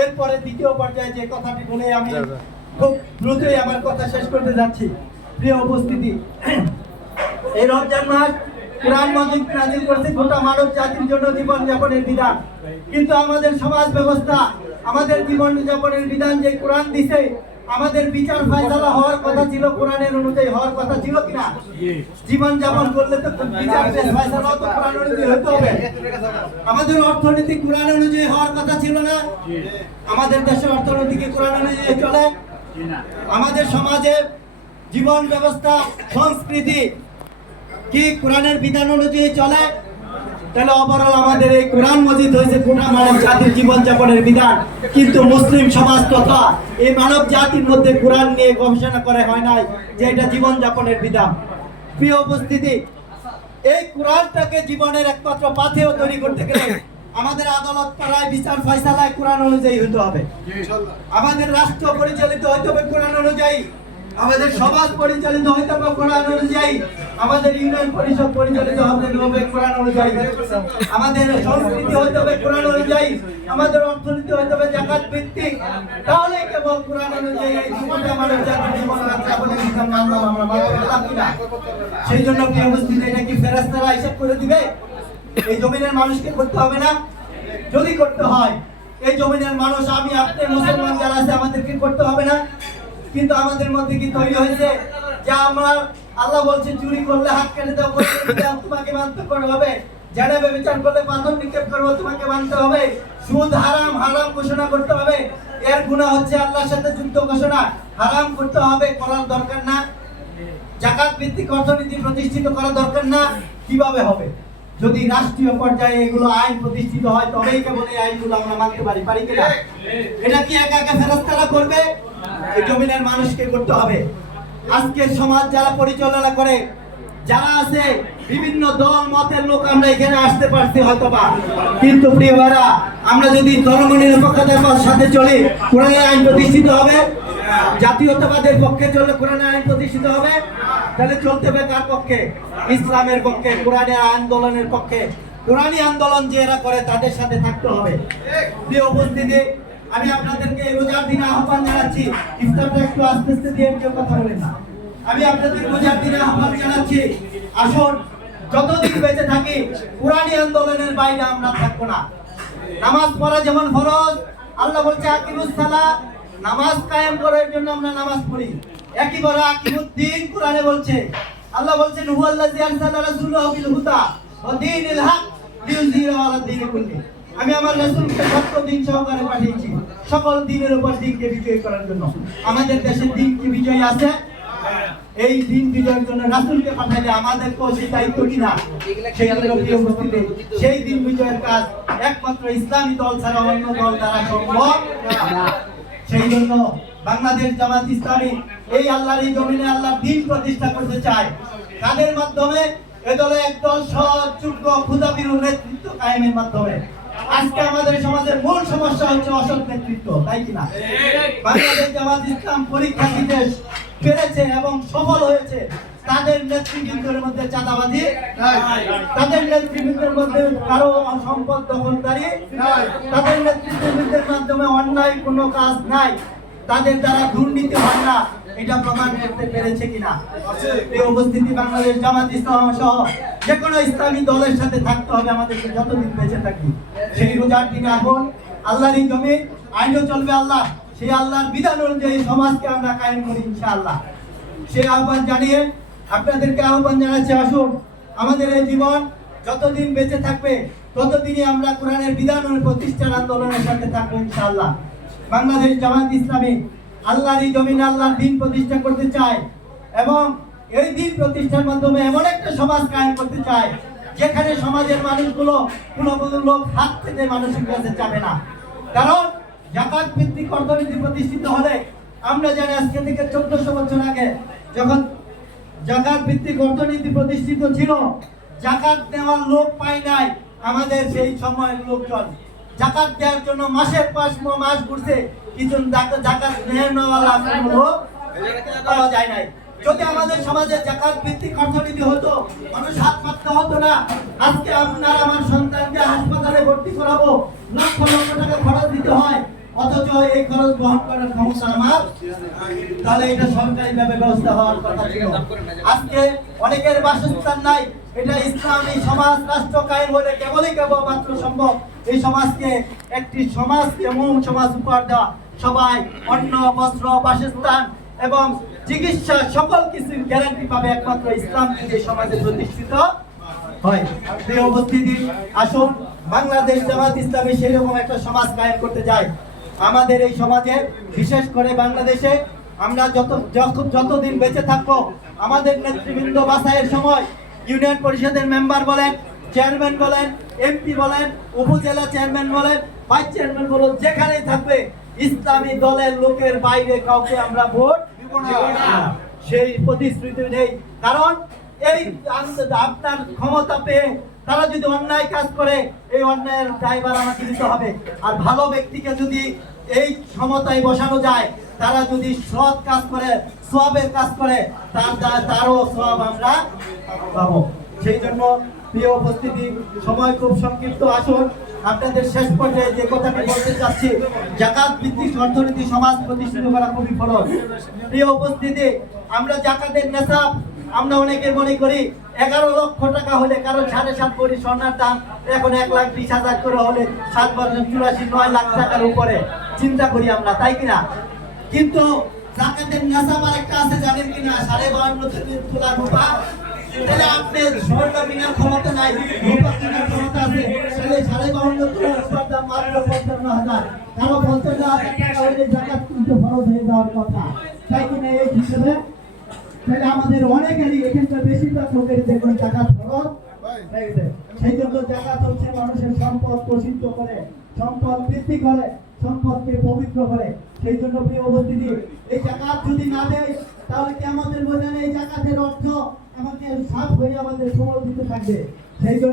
এরপরে দ্বিতীয় পর্যায়ে যে কথাটি বলে আমি খুব দ্রুতই আমার কথা শেষ করতে যাচ্ছি। প্রিয় উপস্থিতি, এই রমজান মাস কুরআন মাজিদ নাযিল করেছে গোটা মানব জাতির জন্য জীবন যাপনের বিধান, কিন্তু আমাদের সমাজ ব্যবস্থা, আমাদের জীবন যাপনের বিধান যে কোরআন দিছে, আমাদের বিচার ফয়সালা হওয়ার কথা ছিল কোরআনের অনুযায়ী হওয়ার কথা ছিল কিনা? জীবন যাপন করলে তো বিচার ফয়সালা তো কোরআন অনুযায়ী হতে হবে। আমাদের অর্থনীতি কোরআন অনুযায়ী হওয়ার কথা ছিল না? আমাদের দেশের অর্থনীতি কি কোরআন অনুযায়ী চলে? আমাদের সমাজে জীবন ব্যবস্থা, সংস্কৃতি কি কোরআনের বিধান অনুযায়ী চলে? তাহলে ওভারঅল আমাদের এই কোরআন মাজিদ হয়েছে গোটা মানব জাতির জীবন যাপনের বিধান, কিন্তু মুসলিম সমাজ তথা এই মানব জাতির মধ্যে কোরআন নিয়ে গবেষণা করে হয় নাই যে এটা জীবন যাপনের বিধান। প্রিয় উপস্থিতি, এই কোরআনটাকে জীবনের একমাত্র পাথেয় তৈরি করতে গেলে আমাদের আদালত পাড়ায় বিচার ফয়সালায় কোরআন অনুযায়ী হতে হবে। আমাদের রাষ্ট্র পরিচালিত হতে হবে কোরআন অনুযায়ী, আমাদের সমাজ পরিচালিত হতে হবে কোরআন অনুযায়ী, আমাদের ইউনিয়ন পরিষদ পরিচালিত হতে হবে কোরআন অনুযায়ী, আমাদের সংস্কৃতি হতে হবে কোরআন অনুযায়ী, আমাদের অর্থনীতি হতে হবে যাকাত ভিত্তিক। তাহলে কেবল কোরআন অনুযায়ী এই জীবনটা আমাদের জাতির জীবন যাপনের বিধান মানলাম আমরা, মানতে পারলাম কিনা? সেই জন্য কি অবস্থিত, এটা কি ফেরেশতারা হিসাব করে দিবে? এই জমিনের মানুষকে করতে হবে না? যদি করতে হয়, এই জমিনের মানুষ আমি আপনি মুসলমান যারা আছে আমাদেরকে করতে হবে না? কিন্তু আমাদের মধ্যে কি তৈরি হয়েছে যে আমরা আল্লাহ বলছে চুরি করলে হাত কেটে দাও, তোমাকে মানতে হবে, জেনা ব্যভিচার করলে পাথর নিক্ষেপ করবো, তোমাকে মানতে হবে, সুদ হারাম হারাম ঘোষণা করতে হবে, এর গুনাহ হচ্ছে আল্লাহর সাথে যুদ্ধ ঘোষণা, হারাম করতে হবে, করার দরকার না? যাকাত ভিত্তিক অর্থনীতি প্রতিষ্ঠিত করা দরকার না? কিভাবে হবে? যদি রাষ্ট্রীয় পর্যায়ে এগুলো আইন প্রতিষ্ঠিত হয় তবেই কেবল এই আইনগুলো আমরা মানতে পারি কিনা? এটা কি একা একা ফেরেশতারা করবে? এই জমিনের মানুষকে করতে হবে। আজকের সমাজ যারা পরিচালনা করে, যারা আছে বিভিন্ন দল মতের লোক, আমরা এখানে আসতে পারছি হয়তোবা, কিন্তু প্রিয় ভাইরা, আমরা যদি ধর্মনিরপেক্ষতার সাথে চলি কোরআনের আইন প্রতিষ্ঠিত হবে, জাতীয়তাবাদের পক্ষে চললে কোরআনের আইন প্রতিষ্ঠিত হবে। তাহলে চলতে হবে কার পক্ষে? ইসলামের পক্ষে, কোরআনের আন্দোলনের পক্ষে। কোরআনী আন্দোলন যে এরা করে তাদের সাথে থাকতে হবে। প্রিয় উপস্থিতি, আমি আপনাদেরকে রোজার দিনে আহ্বান জানাচ্ছি, ইফতারটা একটু আস্তে আস্তে দিয়ে কেউ কথা বলেন না। আমি আপনাদের রোজার দিনে আহ্বান জানাচ্ছি, আসুন যতদিন বেঁচে থাকি কোরআনী আন্দোলনের বাইরে আমরা থাকবো না। নামাজ পড়া যেমন ফরজ, আল্লাহ বলছে আকিমুস সালাত, নামাজ কায়েম করার জন্য আমরা নামাজ পড়ি। একইবারে আকিমুদ্দিন কোরআনে বলছে, আল্লাহ বলছেন হুয়াল্লাযী আরসালা রাসূলাহু বিল হুদা ওয়া দীনিল হক লিইয়ুযহিরাহু আলা দীনি কুল্লি। আমি আমার রাসূলকে সত্য দিন সহকারে পাঠিয়েছি সকল দিনের উপর দিনকে বিজয় করার জন্য। আমাদের দেশের দিন কি বিজয় আছে? এই দিন বিজয়ের জন্য রাসূলকে পাঠাইলে আমাদেরকেও সেই দায়িত্ব কিনা? সেই লোকীয় উপস্থিতি, সেই দিন বিজয়ের কাজ একমাত্র ইসলামী দল ছাড়া অন্য দল দ্বারা সম্ভব না। সেই জন্য বাংলাদেশ জামাত ইসলামী এই আল্লাহর এই জমিনে আল্লাহর দ্বীন প্রতিষ্ঠা করতে চায়। কাদের মাধ্যমে? এ দলে একদল সৎ যোগ্য ক্ষুধাবিরু নেতৃত্ব কায়েমের মাধ্যমে। আজকে আমাদের সমাজের মূল সমস্যা হচ্ছে অসৎ নেতৃত্ব, তাই কিনা? বাংলাদেশ জামাত ইসলাম পরীক্ষা দিতে পেরেছে এবং সফল হয়েছে। তাদের নেতৃবৃন্দের মধ্যে চাঁদাবাজি নাই, তাদের নেতৃবৃন্দের মধ্যে কারো সম্পদ দখলদারি নাই, তাদের নেতৃবৃন্দের মাধ্যমে অন্যায় কোনো কাজ নাই, তাদের দ্বারা দুর্নীতি হয় না, এটা প্রমাণ করতে পেরেছে কিনা? এই উপস্থিতি বাংলাদেশ জামাত ইসলাম সহ যে কোনো ইসলামী দলের সাথে থাকতে হবে আমাদেরকে যতদিন বেঁচে থাকি। সেই রোজার দিনে এখন আল্লাহরই জমি, আইনও চলবে আল্লাহ, সেই আল্লাহর বিধান অনুযায়ী সমাজকে আমরা কায়েম করি ইনশাআল্লাহ। সেই আহ্বান জানিয়ে আপনাদেরকে আহ্বান জানাচ্ছি, আসুন আমাদের এই জীবন যতদিন বেঁচে থাকবে ততদিনই আমরা কোরআনের বিধান ও প্রতিষ্ঠার আন্দোলনের সাথে থাকবো ইনশাআল্লাহ। বাংলাদেশ জামাত ইসলামী আল্লাহর এই জমিনে আল্লাহর দ্বীন প্রতিষ্ঠা করতে চায় এবং এই দ্বীন প্রতিষ্ঠার মাধ্যমে এমন একটা সমাজ কায়েম করতে চায় যেখানে সমাজের মানুষগুলো কোনো লোক হাত থেকে মানুষের কাছে যাবে না। কারণ যাকাত ভিত্তিক অর্থনীতি প্রতিষ্ঠিত হলে, আমরা জানি আজকে থেকে 1400 বছর আগে যখন যাকাত ভিত্তিক অর্থনীতি প্রতিষ্ঠিত ছিল, যাকাত দেওয়ার লোক পায় নাই আমাদের সেই সময়ের লোকজন। যাকাত দেওয়ার জন্য মাসের মাস ঘুরছে, কিছু যাকাত নেওয়ালা লোক পাওয়া যায় নাই। যদি আমাদের সমাজে যাকাত ভিত্তিক অর্থনীতি হতো, মানুষ হাত পাততে হতো না। আজকে আপনার আমার সন্তানকে হাসপাতালে ভর্তি করাবো, লক্ষ লক্ষ টাকা খরচ দিতে হয়, অথচ এই খরচ বহন করার ক্ষমতা আমার, তাহলে এটা সরকারি ভাবে ব্যবস্থা হওয়ার কথা ছিল। আজকে অনেকের বাসস্থান নাই, এটা ইসলামী সমাজ রাষ্ট্র কায়েম হলে কেবলমাত্র সম্ভব। এই সমাজকে একটি সমাজ এমন সমাজ উপহার দেওয়া, সবাই অন্ন বস্ত্র বাসস্থান এবং চিকিৎসা সকল কিছুর গ্যারান্টি পাবে একমাত্র ইসলাম যদি সমাজে প্রতিষ্ঠিত হয়। প্রিয় উপস্থিতি, আসুন বাংলাদেশ জামাত ইসলামী সেরকম একটা সমাজ কায়েম করতে যায়। আমাদের এই সমাজে, বিশেষ করে বাংলাদেশে, আমরা যতদিন বেঁচে থাকবো, আমাদের নেতৃবৃন্দ বাছাইয়ের সময় ইউনিয়ন পরিষদের মেম্বার বলেন, চেয়ারম্যান বলেন, এমপি বলেন, উপজেলা চেয়ারম্যান বলেন, ভাইস চেয়ারম্যান বলেন, যেখানেই থাকবে ইসলামী দলের লোকের বাইরে কাউকে আমরা ভোট দিব না। সেই প্রতিশ্রুতি নেই, কারণ এই আপনার ক্ষমতা পেয়ে তারা যদি অন্যায় কাজ করে, এই অন্যায়ের দায়ভার আমাকে দিতে হবে। আর ভালো ব্যক্তিকে যদি এই ক্ষমতায় বসানো যায়, তারা যদি সৎ কাজ করে, সওয়াবের কাজ করে, তারও সওয়াব আমরা পাবো। সেই জন্য প্রিয় উপস্থিতি, সময় খুব সংক্ষিপ্ত, আসুন আপনাদের শেষ পর্যায়ে যে কথাটি বলতে চাচ্ছি, যাকাত ভিত্তিক অর্থনীতি সমাজ প্রতিষ্ঠিত করা খুবই ফরজ। প্রিয় উপস্থিতি, আমরা যাকাতের নেশাব আমরা অনেকে মনে করি 11 লক্ষ টাকা হলে, কারো 7.5 কোটি সোনার দাম এখন 1,20,000 করে হলে 7 বছর 84-9 লাখ টাকার উপরে চিন্তা করি আমরা, তাই কিনা? কিন্তু যাকাতের নেশাব আরেকটা আছে, জানেন কিনা? 52.5 তোলা রূপা। তাহলে আপনি স্বর্ণ কেনার ক্ষমতা নাই, রূপা কেনার ক্ষমতা আছে, তাহলে 52.5 তোলা রূপার দাম মাত্র 55,000। কারো 50,000 টাকা হলে যাকাত কিন্তু ফরজ হয়ে যাওয়ার কথা, তাই কিনা? এই হিসেবে তাহলে আমাদের অনেকেরই, এখানকার বেশিরভাগ লোকেরই দেখবেন যাকাত ফরজ হয়ে গেছে। সেই জন্য যাকাত হচ্ছে মানুষের সম্পদ প্রসিদ্ধ করে, সম্পদ বৃদ্ধি করে, সম্পদকে পবিত্র করে। সেই জন্য প্রিয় উপস্থিতি, এই যাকাত যদি না দেয়, তাহলে কি আমাদের ময়দানে এই যাকাতের অর্থ আমাকে সাফ হয়ে আমাদের সমর্পিত থাকবে। সেই জন্য